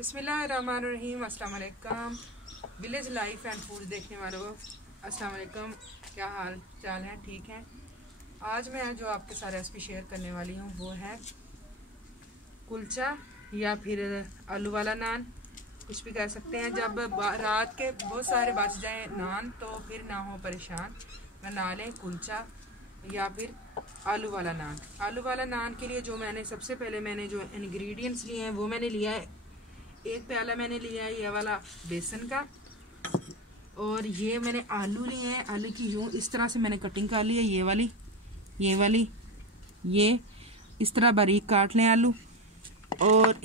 बिस्मिल्लाहिर्रहमानिर्रहीम। अस्सलाम वालेकुम। विलेज लाइफ एंड फूड देखने वालों अस्सलाम वालेकुम। क्या हाल चाल है? ठीक है। आज मैं जो आपके साथ रेसिपी शेयर करने वाली हूँ वो है कुलचा या फिर आलू वाला नान, कुछ भी कह सकते हैं। जब रात के बहुत सारे बच जाए नान तो फिर ना हो परेशान, बना लें कुलचा या फिर आलू वाला नान। आलू वाला नान के लिए जो सबसे पहले मैंने जो इंग्रेडिएंट्स लिए हैं वो मैंने लिया है, एक प्याला मैंने लिया है ये वाला बेसन का, और ये मैंने आलू लिए हैं। आलू की यूँ इस तरह से मैंने कटिंग कर ली है, ये वाली ये इस तरह बारीक काट लें आलू। और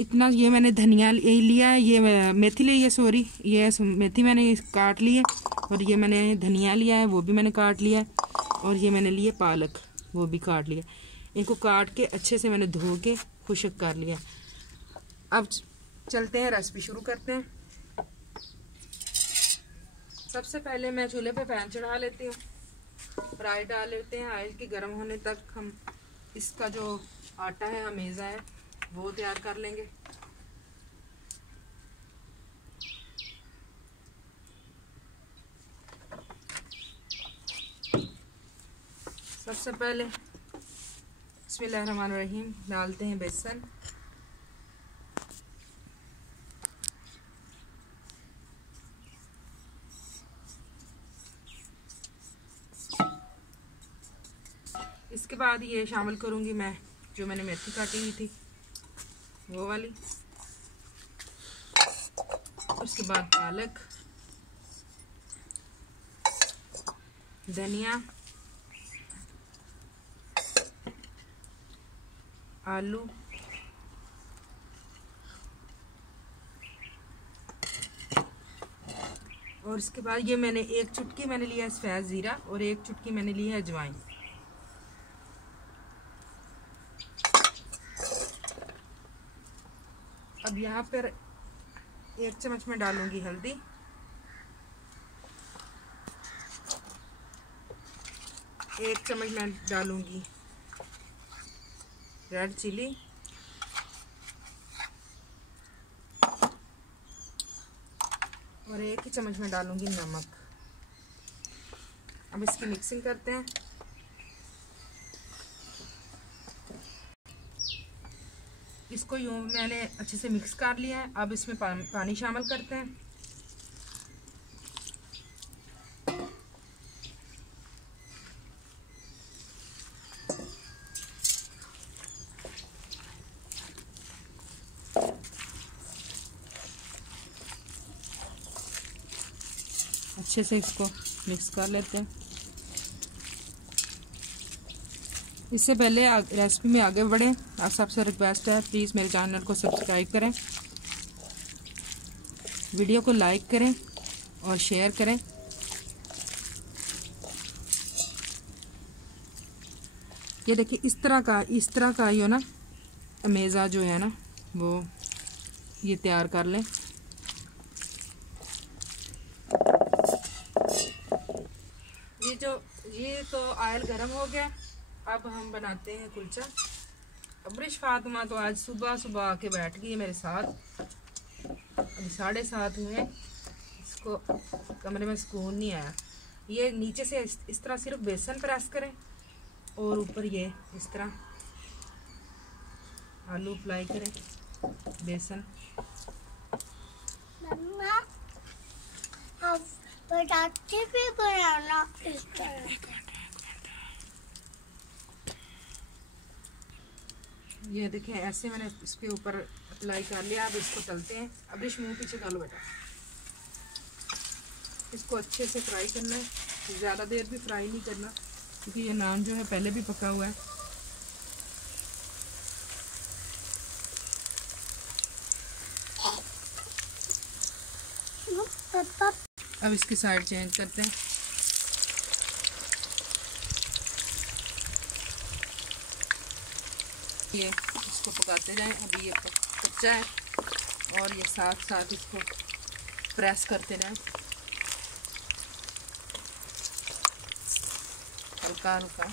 इतना ये मैंने धनिया लिया है, ये मेथी ली है, सॉरी ये मेथी मैंने काट ली है। और ये मैंने धनिया लिया है, वो भी मैंने काट लिया है। और ये मैंने लिए पालक, वो भी काट लिया। इनको काट के अच्छे से मैंने धो के खुश्क कर लिया। अब चलते हैं, रेसिपी शुरू करते हैं। सबसे पहले मैं चूल्हे पे पैन चढ़ा लेती हूँ, फ्राई डाल लेते हैं। ऑयल के गर्म होने तक हम इसका जो आटा है अमेज़ा है वो तैयार कर लेंगे। सबसे पहले बिस्मिल्लाहिर्रहमानिर्रहीम डालते हैं बेसन। इसके बाद ये शामिल करूंगी मैं जो मैंने मेथी काटी हुई थी वो वाली। उसके बाद पालक, धनिया, आलू, और इसके बाद ये मैंने एक चुटकी मैंने लिया है सफ़ेद ज़ीरा और एक चुटकी मैंने ली है अजवाइन। अब यहाँ पर 1 चम्मच में डालूंगी हल्दी, 1 चम्मच में डालूंगी रेड चिली, और 1 ही चम्मच में डालूंगी नमक। अब इसकी मिक्सिंग करते हैं। इसको यूँ मैंने अच्छे से मिक्स कर लिया है। अब इसमें पानी शामिल करते हैं। अच्छे से इसको मिक्स कर लेते हैं। इससे पहले रेसिपी में आगे बढ़ें, आप सबसे रिक्वेस्ट है प्लीज़ मेरे चैनल को सब्सक्राइब करें, वीडियो को लाइक करें और शेयर करें। ये देखिए इस तरह का ये ना अमेज़ा जो है ना वो ये तैयार कर लें। ये तो ऑयल गर्म हो गया। अब हम बनाते हैं कुलचा। अब्रिश फातिमा तो आज सुबह आके बैठ गई है मेरे साथ। अभी 7:30 हुए, इसको कमरे में सुकून नहीं आया। ये नीचे से इस तरह सिर्फ बेसन प्रेस करें और ऊपर ये इस तरह आलू अप्लाई करें, बेसन। पटाखे भी बनाना इस तरह। ये देखें ऐसे मैंने इसके ऊपर अप्लाई कर लिया। अब इसको तलते हैं। अब इस मुंह पीछे डालो बेटा। इसको अच्छे से फ्राई करना है, ज़्यादा देर भी फ्राई नहीं करना क्योंकि ये नान जो है पहले भी पका हुआ है। अब इसकी साइड चेंज करते हैं। ये इसको पकाते जाएं। अभी ये कच्चा है और ये साथ साथ इसको प्रेस करते रहें हल्का हल्का।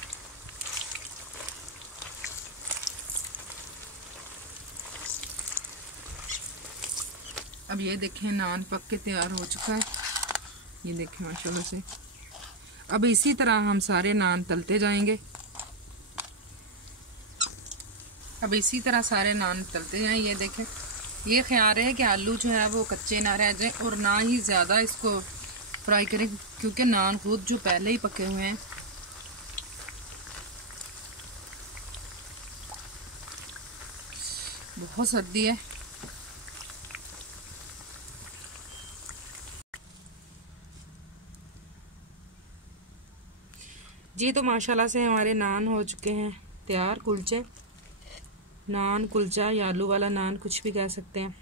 अब ये देखें नान पक के तैयार हो चुका है, ये देखें माशाल्लाह से। अब इसी तरह हम सारे नान तलते जाएंगे। अब इसी तरह सारे नान तलते जाएं। ये देखें, ये ख्याल है कि आलू जो है वो कच्चे ना रह जाए और ना ही ज़्यादा इसको फ्राई करें, क्योंकि नान खुद जो पहले ही पके हुए हैं। बहुत सर्दी है। जी तो माशाल्लाह से हमारे नान हो चुके हैं तैयार। कुलचे, नान, कुलचा या आलू वाला नान, कुछ भी कह सकते हैं।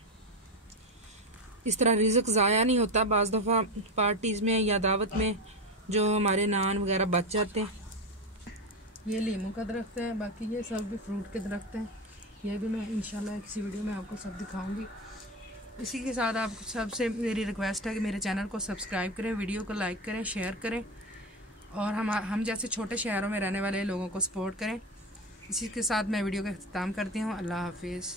इस तरह रिज़्क ज़ाया नहीं होता। बाज़ दफ़ा पार्टीज़ में या दावत में जो हमारे नान वगैरह बच जाते हैं। ये लीमू का दरख्त है, बाकी ये सब भी फ्रूट के दरख्त हैं। ये भी मैं इंशाल्लाह किसी वीडियो में आपको सब दिखाऊंगी। इसी के साथ आप सबसे मेरी रिक्वेस्ट है कि मेरे चैनल को सब्सक्राइब करें, वीडियो को लाइक करें, शेयर करें और हम जैसे छोटे शहरों में रहने वाले लोगों को सपोर्ट करें। इसी के साथ मैं वीडियो का इख्तिताम करती हूँ। अल्लाह हाफिज़।